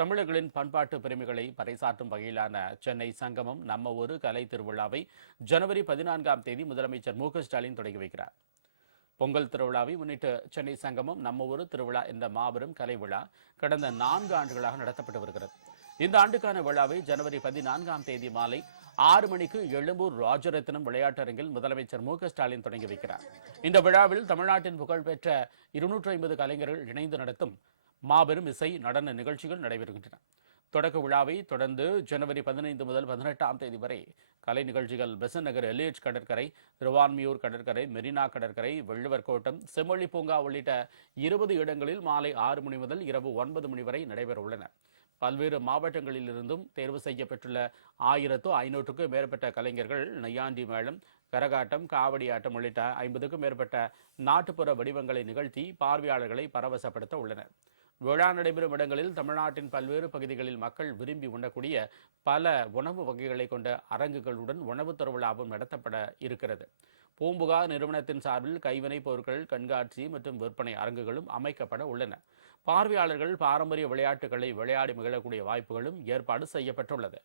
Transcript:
தமிழர்களின் பண்பாட்டு பெருமைகளை பறைசாற்றும் வகையிலான சென்னை சங்கமம் நம்ம ஒரு கலை திருவிழாவை ஜனவரி 14ஆம் தேதி முதலமைச்சர் மு.க.ஸ்டாலின் தொடங்கி வைக்கிறார். பொங்கல் திருவிழாவை முன்னிட்டு சென்னை சங்கமம் நம்ம ஒரு திருவிழா என்ற மாபெரும் கலை விழா கடந்த 4 ஆண்டுகளாக நடத்தப்பட்டு வருகிறது. இந்த ஆண்டுக்கான விழாவை ஜனவரி 14ஆம் தேதி மாலை 6 மணிக்கு எழும்பூர் ராஜரத்னம் விளையாட்டரங்கில் முதலமைச்சர் மு.க.ஸ்டாலின் தொடங்கி வைக்கிறார். இந்த விழாவில் தமிழ்நாட்டின் புகழ்பெற்ற 250 கலைஞர்கள் இணைந்து நடத்தும் மாபெரும் இசை நடன நிகழ்ச்சிகள் நடைபெறுகின்றன. தொடக்க விழாவை தொடர்ந்து ஜனவரி 15 முதல் 18ஆம் தேதி வரை கலை நிகழ்ச்சிகள் பெசன்ட் நகர் எல்லியட் கடற்கரை, திருவான்மியூர் கடற்கரை, மெரினா கடற்கரை, வெள்ளுவர் கோட்டம், செம்மொழி பூங்கா உள்ளிட்ட 20 இடங்களில் மாலை 6 மணி முதல் இரவு 9 மணி வரை நடைபெற உள்ளன. பல்வேறு மாவட்டங்களிலிருந்தும் தேர்வு செய்யப்பட்டுள்ள 1500க்கும் மேற்பட்ட கலைஞர்கள் நையாண்டி மேளம், கரகாட்டம், காவடி ஆட்டம் உள்ளிட்ட 50க்கும் மேற்பட்ட நாட்டுப்புற வடிவங்களை நிகழ்த்தி பார்வையாளர்களை பரவசப்படுத்த உள்ளனர். விழா நடைபெறும் இடங்களில் தமிழ்நாட்டின் பல்வேறு பகுதிகளில் மக்கள் விரும்பி உண்ணக்கூடிய பல உணவு வகைகளை கொண்ட அரங்குகளுடன் உணவு திருவிழாவும் நடத்தப்பட இருக்கிறது. பூம்புகார் நிறுவனத்தின் சார்பில் கைவினைப் பொருட்கள் கண்காட்சி மற்றும் விற்பனை அரங்குகளும் அமைக்கப்பட உள்ளன. பார்வையாளர்கள் பாரம்பரிய விளையாட்டுகளை விளையாடி மகிழக்கூடிய வாய்ப்புகளும் ஏற்பாடு செய்யப்பட்டுள்ளது.